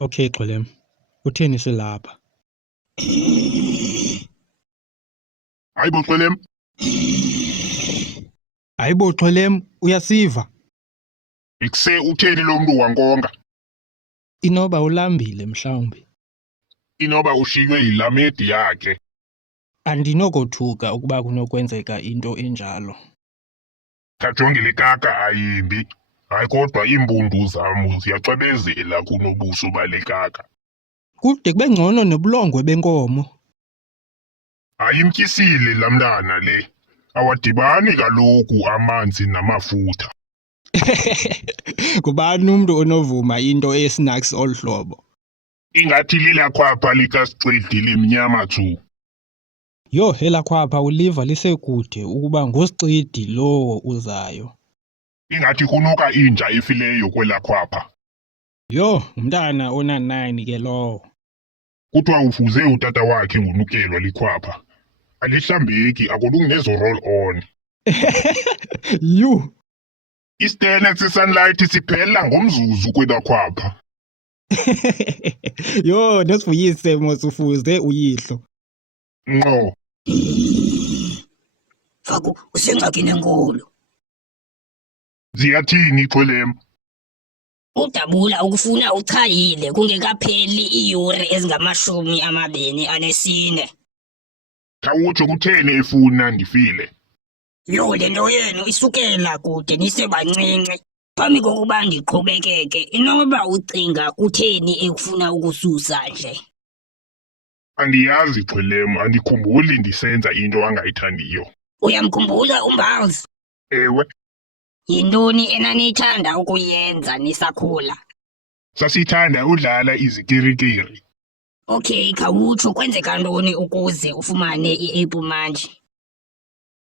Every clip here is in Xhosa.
Okay Xhwel-ham, utheni silapha? Hayibo Xhwel-ham. Hayibo Xhwel-ham, uyasiva? Ikuse utheni lo mntu wankonga? Inoba ulambile mhlawumbi. Inoba ushiywe yilamedi yakhe. Andinokothuka ukuba kunokwenzeka into enjalo. Kajongile kaka ayimbi. Hayi kodwa iimpundu zam ziyacwebezela kunobuso bale kaka. Kude kube ngcono nobulongwe benkomo. Ayimtyisile laa mntana le. Awadibani kaloku amanzi namafutha. Ngubani umntu onovuma into eyesnacks olu hlobo? Ingathi lilakhwapha likasixwedi limnyama thu. Yho, elakhwapha uliva lisekude ukuba ngusicidi lowo uzayo. Ingathi kunuka inja efileyo kwelakhwapha. Yho, umntana ona-9 ke lowo. Kuthiwa ufuze utata wakhe ngonukelwa likhwapha. Alihlambeki akulungi nezo-roll on. Yhu! Isitena se-sunlight siphela ngomzuzu kwelakhwapha. Yho, nosivuyise mos ufuze uyihlo. Ngqo. Faku usengxakini enkulu. Ziyathini Xhwel-ham? UDabula ukufuna uchayile kungekapheli iiyure ezingama-24. Khawutsho kutheni efuna ndifile? Yho, le nto yenu isukela kude nisebancinci. Phambi kokuba ndiqhubekeke, inoba ucinga kutheni ekufuna ukususa nje? Andiyazi Xhwel-ham, andikhumbuli ndisenza into angayithandiyo. Uyamkhumbula uMbawuzi? Ewe. Yintoni enaniyithanda ukuyenza nisakhula? Sasithanda udlala izikirikiri. Okay, khawutsho kwenzeka ntoni ukuze ufumane i-apple manje?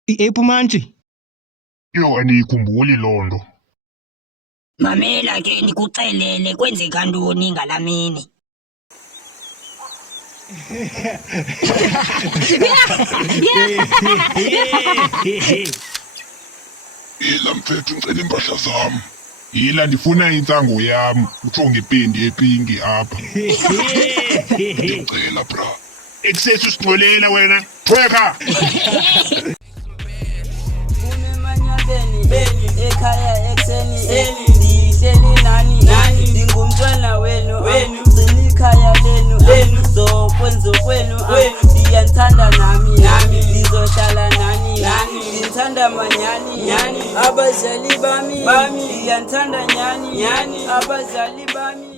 I-apple manje? Yho, andiyikhumbuli loo nto. Mamela ke ndikuxelele kwenzeka ntoni ngalaa mini. Yila mfethu ngicela iimpahla zam. Yila ndifuna intsango yam, utsho ngependi epinki apha. Ndicela bra. Ekusesi usingcolela wena. Thweka! Beni ekhaya ekseni ndihleli nani ndingumntwana wenu gcina ikhaya lenu zokwenza kwenu ndiyanthanda nami ndizohlala nani ndithanda manyani abazali bami ndiyanthanda nyani abazali bami.